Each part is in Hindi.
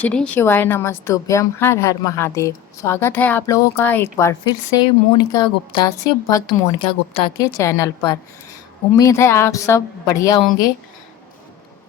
श्री शिवाय नमस्तुभ्यम, हर हर महादेव। स्वागत है आप लोगों का एक बार फिर से मोनिका गुप्ता, शिव भक्त मोनिका गुप्ता के चैनल पर। उम्मीद है आप सब बढ़िया होंगे।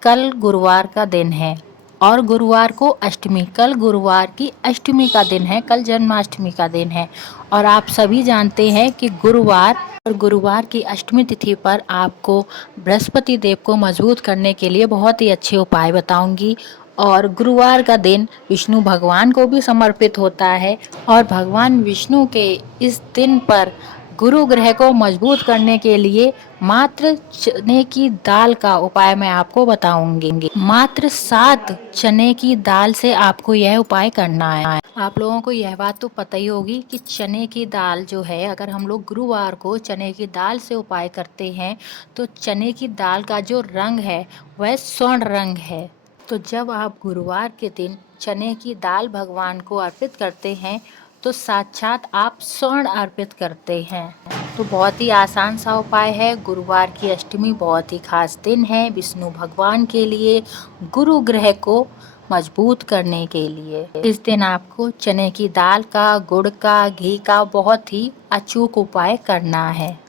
कल गुरुवार का दिन है और गुरुवार को अष्टमी, कल गुरुवार की अष्टमी का दिन है, कल जन्माष्टमी का दिन है। और आप सभी जानते हैं कि गुरुवार की अष्टमी तिथि पर आपको बृहस्पति देव को मजबूत करने के लिए बहुत ही अच्छे उपाय बताऊंगी। और गुरुवार का दिन विष्णु भगवान को भी समर्पित होता है और भगवान विष्णु के इस दिन पर गुरु ग्रह को मजबूत करने के लिए मात्र चने की दाल का उपाय मैं आपको बताऊंगी। मात्र 7 चने की दाल से आपको यह उपाय करना है। आप लोगों को यह बात तो पता ही होगी कि चने की दाल जो है, अगर हम लोग गुरुवार को चने की दाल से उपाय करते हैं तो चने की दाल का जो रंग है वह स्वर्ण रंग है। तो जब आप गुरुवार के दिन चने की दाल भगवान को अर्पित करते हैं तो साक्षात आप स्वर्ण अर्पित करते हैं। तो बहुत ही आसान सा उपाय है। गुरुवार की अष्टमी बहुत ही खास दिन है विष्णु भगवान के लिए, गुरु ग्रह को मजबूत करने के लिए। इस दिन आपको चने की दाल का, गुड़ का, घी का बहुत ही अचूक उपाय करना है।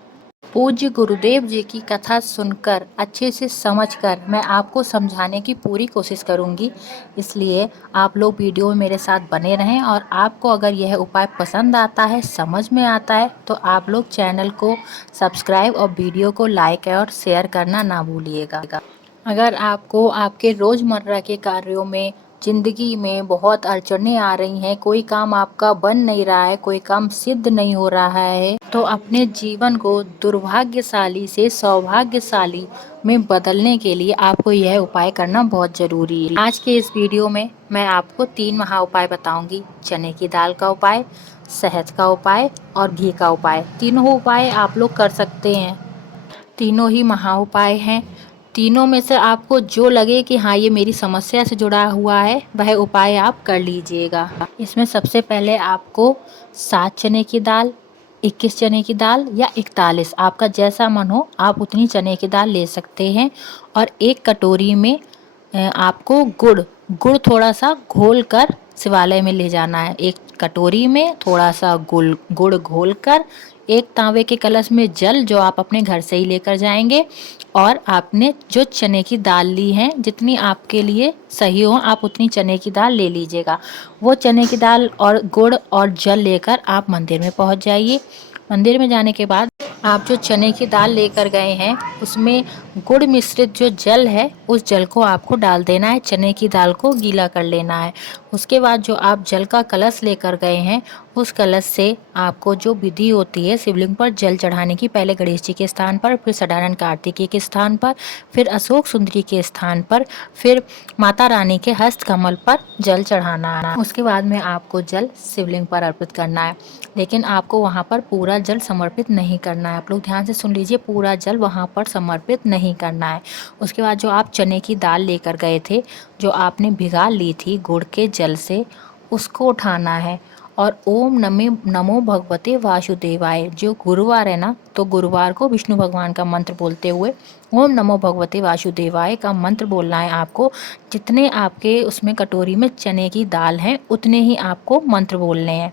पूज्य गुरुदेव जी की कथा सुनकर अच्छे से समझकर मैं आपको समझाने की पूरी कोशिश करूंगी, इसलिए आप लोग वीडियो में मेरे साथ बने रहें। और आपको अगर यह उपाय पसंद आता है, समझ में आता है, तो आप लोग चैनल को सब्सक्राइब और वीडियो को लाइक और शेयर करना ना भूलिएगा। अगर आपको आपके रोज़मर्रा के कार्यों में, ज़िंदगी में बहुत अड़चनें आ रही हैं, कोई काम आपका बन नहीं रहा है, कोई काम सिद्ध नहीं हो रहा है, तो अपने जीवन को दुर्भाग्यशाली से सौभाग्यशाली में बदलने के लिए आपको यह उपाय करना बहुत ज़रूरी है। आज के इस वीडियो में मैं आपको 3 महा उपाय बताऊंगी। चने की दाल का उपाय, शहद का उपाय और घी का उपाय। तीनों उपाय आप लोग कर सकते हैं। तीनों ही महा उपाय हैं। तीनों में से आपको जो लगे कि हाँ ये मेरी समस्या से जुड़ा हुआ है, वह उपाय आप कर लीजिएगा। इसमें सबसे पहले आपको 7 चने की दाल, 21 चने की दाल या 41, आपका जैसा मन हो आप उतनी चने की दाल ले सकते हैं। और एक कटोरी में आपको गुड़ थोड़ा सा घोल कर शिवालय में ले जाना है। एक कटोरी में थोड़ा सा गुड़ घोल कर एक तांबे के कलश में जल, जो आप अपने घर से ही लेकर जाएंगे, और आपने जो चने की दाल ली है, जितनी आपके लिए सही हो आप उतनी चने की दाल ले लीजिएगा। वो चने की दाल और गुड़ और जल लेकर आप मंदिर में पहुंच जाइए। मंदिर में जाने के बाद आप जो चने की दाल लेकर गए हैं उसमें गुड़ मिश्रित जो जल है उस जल को आपको डाल देना है। चने की दाल को गीला कर लेना है। उसके बाद जो आप जल का कलश लेकर गए हैं उस कलश से आपको जो विधि होती है शिवलिंग पर जल चढ़ाने की, पहले गणेश जी के स्थान पर, फिर सदानंद कार्तिकेय के स्थान पर, फिर अशोक सुंदरी के स्थान पर, फिर माता रानी के हस्त कमल पर जल चढ़ाना है। उसके बाद में आपको जल शिवलिंग पर अर्पित करना है, लेकिन आपको वहाँ पर पूरा जल समर्पित नहीं करना है। आप लोग ध्यान से सुन लीजिए, पूरा जल वहाँ पर समर्पित नहीं करना है। उसके बाद जो आप चने की दाल लेकर गए थे, जो आपने भिगा ली थी गुड़ के जल से, उसको उठाना है और ओम नमो भगवते वासुदेवाय, जो गुरुवार है ना, तो गुरुवार को विष्णु भगवान का मंत्र बोलते हुए ओम नमो भगवते वासुदेवाय का मंत्र बोलना है आपको। जितने आपके उसमें कटोरी में चने की दाल है उतने ही आपको मंत्र बोलने हैं।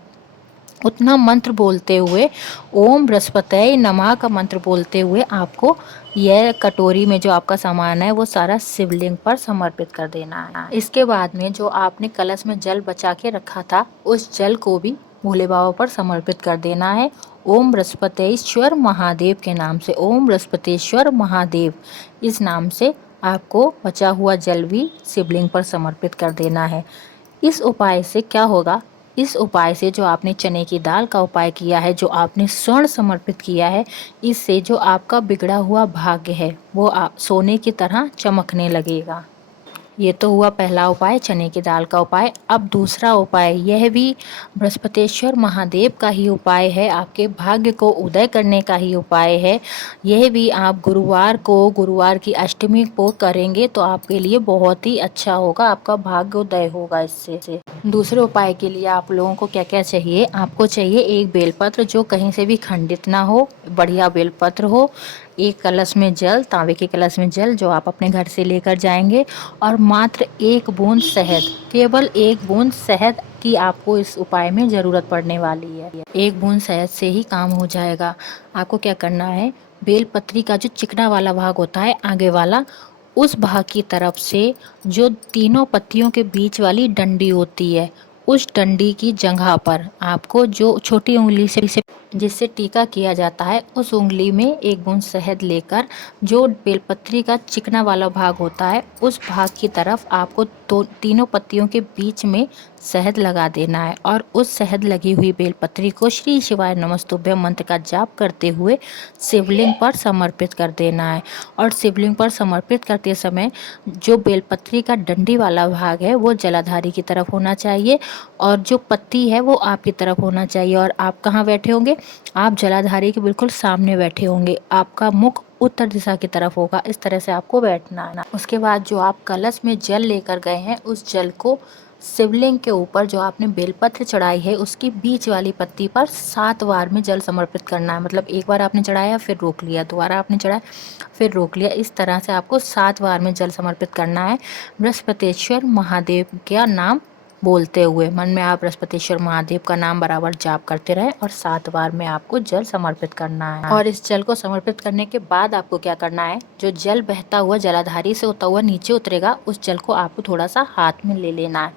उतना मंत्र बोलते हुए, ओम बृहस्पतये नमः का मंत्र बोलते हुए आपको यह कटोरी में जो आपका सामान है वो सारा शिवलिंग पर समर्पित कर देना है। इसके बाद में जो आपने कलश में जल बचा के रखा था उस जल को भी भोले बाबा पर समर्पित कर देना है। ओम बृहस्पतेश्वर महादेव के नाम से, ओम बृहस्पतेश्वर महादेव इस नाम से आपको बचा हुआ जल भी शिवलिंग पर समर्पित कर देना है। इस उपाय से क्या होगा, इस उपाय से जो आपने चने की दाल का उपाय किया है, जो आपने स्वर्ण समर्पित किया है, इससे जो आपका बिगड़ा हुआ भाग्य है वो आप सोने की तरह चमकने लगेगा। ये तो हुआ पहला उपाय, चने की दाल का उपाय। अब दूसरा उपाय, यह भी बृहस्पतेश्वर महादेव का ही उपाय है, आपके भाग्य को उदय करने का ही उपाय है। यह भी आप गुरुवार को, गुरुवार की अष्टमी को करेंगे तो आपके लिए बहुत ही अच्छा होगा, आपका भाग्य उदय होगा इससे। दूसरे उपाय के लिए आप लोगों को क्या क्या चाहिए, आपको चाहिए एक बेलपत्र जो कहीं से भी खंडित ना हो, बढ़िया बेलपत्र हो। एक कलश में जल, तांबे के कलश में जल जो आप अपने घर से लेकर जाएंगे, और मात्र 1 बूंद शहद, केवल 1 बूंद शहद की आपको इस उपाय में ज़रूरत पड़ने वाली है। 1 बूंद शहद से ही काम हो जाएगा। आपको क्या करना है, बेलपत्री का जो चिकना वाला भाग होता है आगे वाला, उस भाग की तरफ से जो तीनों पत्तियों के बीच वाली डंडी होती है, उस डंडी की जगह पर आपको जो छोटी उंगली से जिससे टीका किया जाता है, उस उंगली में 1 बूंद शहद लेकर जो बेलपत्री का चिकना वाला भाग होता है, उस भाग की तरफ आपको तीनों पत्तियों के बीच में शहद लगा देना है, और उस शहद लगी हुई बेलपत्री को श्री शिवाय नमस्तुभ्यं मंत्र का जाप करते हुए शिवलिंग पर समर्पित कर देना है। और शिवलिंग पर समर्पित करते समय जो बेलपत्री का डंडी वाला भाग है वो जलाधारी की तरफ होना चाहिए, और जो पत्ती है वो आपकी तरफ होना चाहिए। और आप कहाँ बैठे होंगे, आप जलाधारी के बिल्कुल सामने बैठे होंगे, आपका मुख उत्तर दिशा की तरफ होगा। इस तरह से आपको बैठना है। उसके बाद जो आप कलश में जल लेकर गए हैं, उस जल को शिवलिंग के ऊपर जो आपने बेलपत्र चढ़ाई है उसकी बीच वाली पत्ती पर 7 बार में जल समर्पित करना है। मतलब एक बार आपने चढ़ाया फिर रोक लिया, दोबारा आपने चढ़ाया फिर रोक लिया, इस तरह से आपको 7 बार में जल समर्पित करना है। बृहस्पतिश्वर महादेव का नाम बोलते हुए मन में आप बृहस्पतिश्वर महादेव का नाम बराबर जाप करते रहें, और 7 बार में आपको जल समर्पित करना है। और इस जल को समर्पित करने के बाद आपको क्या करना है, जो जल बहता हुआ जलाधारी से होता हुआ नीचे उतरेगा, उस जल को आपको थोड़ा सा हाथ में ले लेना है,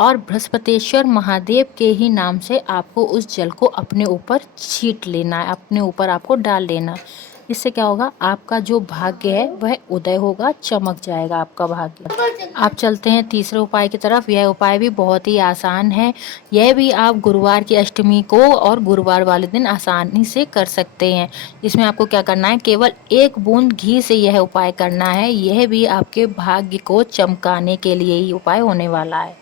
और बृहस्पतिश्वर महादेव के ही नाम से आपको उस जल को अपने ऊपर छींट लेना है, अपने ऊपर आपको डाल लेना है। इससे क्या होगा, आपका जो भाग्य है वह उदय होगा, चमक जाएगा आपका भाग्य। आप चलते हैं तीसरे उपाय की तरफ। यह उपाय भी बहुत ही आसान है। यह भी आप गुरुवार की अष्टमी को और गुरुवार वाले दिन आसानी से कर सकते हैं। इसमें आपको क्या करना है, केवल 1 बूंद घी से यह उपाय करना है। यह भी आपके भाग्य को चमकाने के लिए ही उपाय होने वाला है।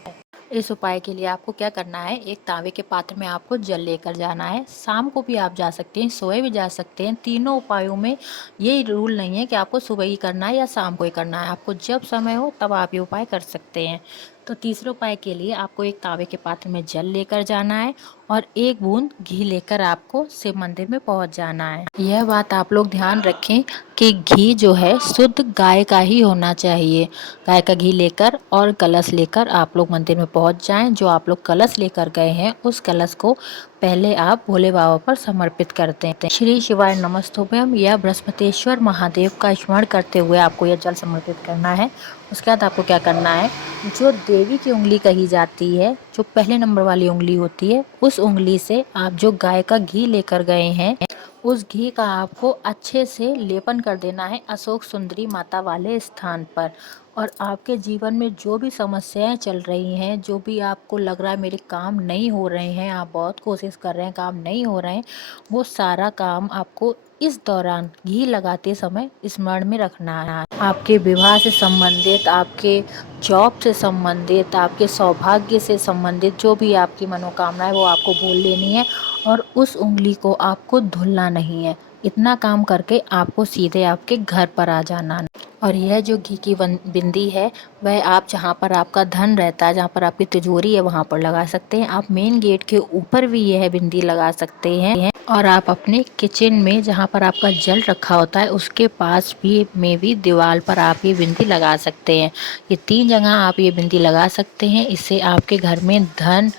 इस उपाय के लिए आपको क्या करना है, एक तांबे के पात्र में आपको जल लेकर जाना है। शाम को भी आप जा सकते हैं, सोए भी जा सकते हैं। तीनों उपायों में ये रूल नहीं है कि आपको सुबह ही करना है या शाम को ही करना है, आपको जब समय हो तब आप ये उपाय कर सकते हैं। तो तीसरे उपाय के लिए आपको एक तांबे के पात्र में जल लेकर जाना है, और 1 बूंद घी लेकर आपको शिव मंदिर में पहुंच जाना है। यह बात आप लोग ध्यान रखें कि घी जो है शुद्ध गाय का ही होना चाहिए। गाय का घी लेकर और कलश लेकर आप लोग मंदिर में पहुंच जाएं। जो आप लोग कलश लेकर गए हैं, उस कलश को पहले आप भोले बाबा पर समर्पित करते हैं। श्री शिवाय नमस्तुभ्यं या बृहस्पतिश्वर महादेव का स्मरण करते हुए आपको यह जल समर्पित करना है। उसके बाद आपको क्या करना है, जो देवी की उंगली कही जाती है, जो पहले नंबर वाली उंगली होती है, उस उंगली से आप जो गाय का घी लेकर गए हैं, उस घी का आपको अच्छे से लेपन कर देना है अशोक सुंदरी माता वाले स्थान पर। और आपके जीवन में जो भी समस्याएं चल रही हैं, जो भी आपको लग रहा है मेरे काम नहीं हो रहे हैं, आप बहुत कोशिश कर रहे हैं काम नहीं हो रहे हैं, वो सारा काम आपको इस दौरान घी लगाते समय स्मरण में रखना है। आपके विवाह से संबंधित, आपके जॉब से संबंधित, आपके सौभाग्य से संबंधित जो भी आपकी मनोकामना है वो आपको बोल लेनी है, और उस उंगली को आपको धुलना नहीं है। इतना काम करके आपको सीधे आपके घर पर आ जाना है। और यह जो घी की बिंदी है, वह आप जहाँ पर आपका धन रहता है, जहाँ पर आपकी तिजोरी है, वहाँ पर लगा सकते हैं। आप मेन गेट के ऊपर भी यह बिंदी लगा सकते हैं, और आप अपने किचन में जहाँ पर आपका जल रखा होता है उसके पास भी दीवार पर आप ये बिंदी लगा सकते हैं। ये 3 जगह आप ये बिंदी लगा सकते हैं। इससे आपके घर में धन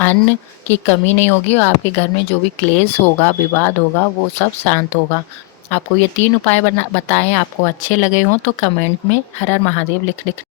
अन्न की कमी नहीं होगी, और आपके घर में जो भी क्लेश होगा, विवाद होगा, वो सब शांत होगा। आपको ये 3 उपाय बताएं, आपको अच्छे लगे हों तो कमेंट में हर हर महादेव लिख